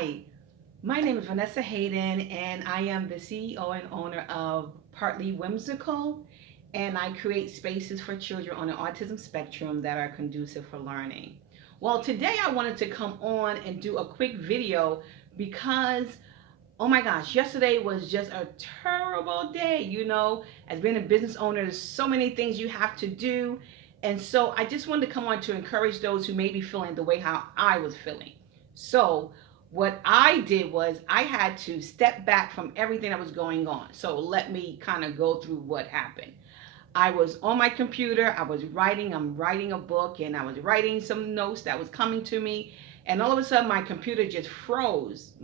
Hi, my name is Vanessa Hayden, and I am the CEO and owner of Partly Whimsical, and I create spaces for children on the autism spectrum that are conducive for learning. Well, today I wanted to come on and do a quick video because, oh my gosh, yesterday was just a terrible day. As being a business owner, there's so many things you have to do. And so I just wanted to come on to encourage those who may be feeling the way how I was feeling. So what I did was I had to step back from everything that was going on. So let me kind of go through what happened. I was on my computer, I'm writing a book, and I was writing some notes that was coming to me, and all of a sudden my computer just froze,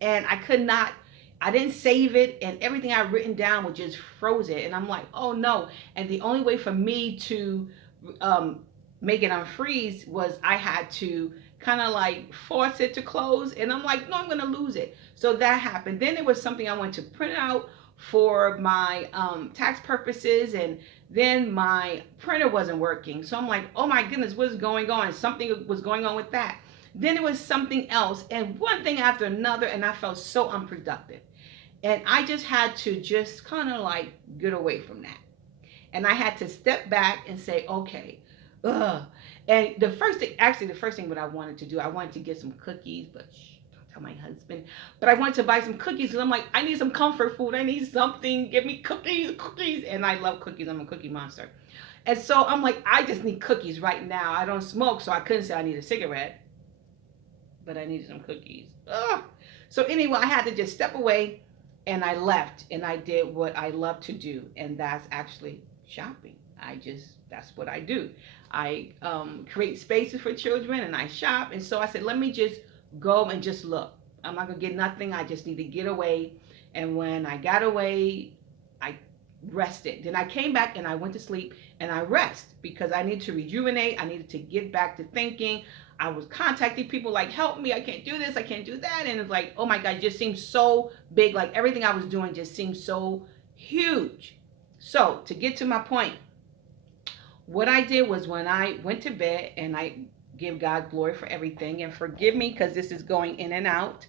and I didn't save it, and everything I written down was just frozen, and I'm like, oh no. And the only way for me to um, make it unfreeze was I had to kind of like force it to close, and I'm like, no, I'm gonna lose it. So that happened. Then there was something I wanted to print out for my tax purposes, and then my printer wasn't working. So I'm like, oh my goodness, what's going on? Something was going on with that. Then it was something else, and one thing after another, and I felt so unproductive. And I just had to just kind of like get away from that. And I had to step back and say, okay, ugh. And the first thing what I wanted to do, I wanted to get some cookies, but don't tell my husband. But I wanted to buy some cookies because I'm like, I need some comfort food. I need something. Give me cookies, cookies. And I love cookies. I'm a cookie monster. And so I'm like, I just need cookies right now. I don't smoke, so I couldn't say I need a cigarette, but I needed some cookies. Ugh. So anyway, I had to just step away, and I left, and I did what I love to do, and that's actually shopping. That's what I do. I create spaces for children, and I shop. And so I said, let me just go and just look. I'm not gonna get nothing. I just need to get away. And when I got away, I rested. Then I came back and I went to sleep, and I rest because I needed to rejuvenate. I needed to get back to thinking. I was contacting people like, help me, I can't do this, I can't do that. And it's like, oh my God, it just seemed so big. Like everything I was doing just seemed so huge. So to get to my point, what I did was when I went to bed, and I give God glory for everything, and forgive me because this is going in and out,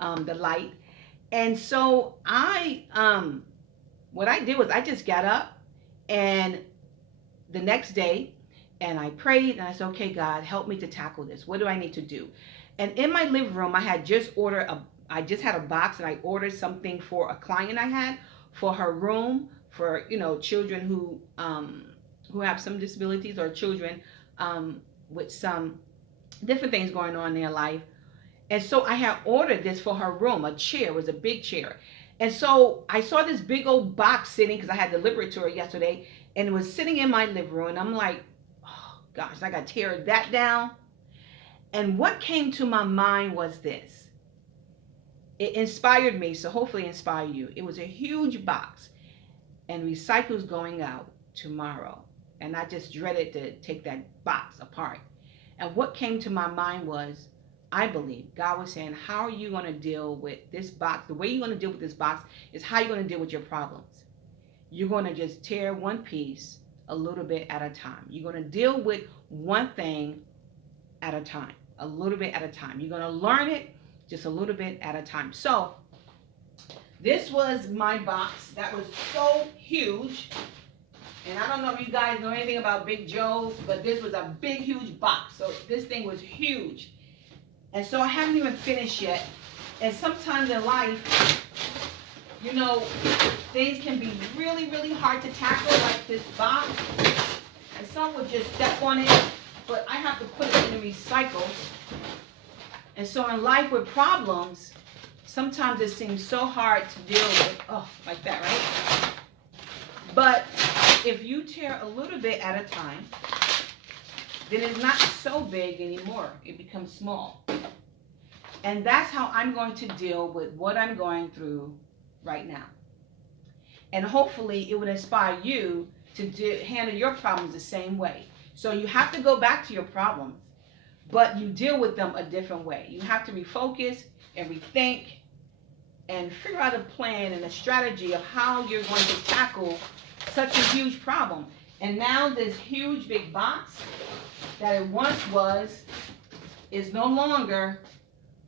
the light. And so what I did was I just got up, and the next day, and I prayed, and I said, okay, God, help me to tackle this. What do I need to do? And in my living room, I just had a box, and I ordered something for a client I had for her room for, children who have some disabilities, or children with some different things going on in their life. And so I had ordered this for her room. A chair, it was a big chair. And so I saw this big old box sitting, because I had delivered it to her yesterday, and it was sitting in my living room. And I'm like, oh gosh, I got to tear that down. And what came to my mind was this. It inspired me, so hopefully inspire you. It was a huge box, and recycle's going out tomorrow. And I just dreaded to take that box apart. And what came to my mind was, I believe God was saying, how are you going to deal with this box? The way you're going to deal with this box is how you're going to deal with your problems. You're going to just tear one piece a little bit at a time. You're going to deal with one thing at a time, a little bit at a time. You're going to learn it just a little bit at a time. So this was my box that was so huge. And I don't know if you guys know anything about Big Joe's, but this was a big, huge box. So this thing was huge. And so I haven't even finished yet. And sometimes in life, things can be really, really hard to tackle, like this box. And some would just step on it, but I have to put it in the recycle. And so in life with problems, sometimes it seems so hard to deal with. Oh, like that, right? But if you tear a little bit at a time, then it's not so big anymore. It becomes small. And that's how I'm going to deal with what I'm going through right now. And hopefully it would inspire you to handle your problems the same way. So you have to go back to your problems, but you deal with them a different way. You have to refocus and rethink and figure out a plan and a strategy of how you're going to tackle such a huge problem. And now this huge big box that it once was is no longer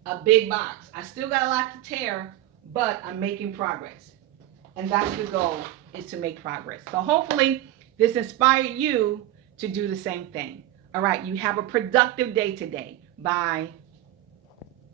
a big box. I still got a lot to tear, but I'm making progress. And that's the goal, is to make progress. So hopefully this inspired you to do the same thing. All right, you have a productive day today. Bye.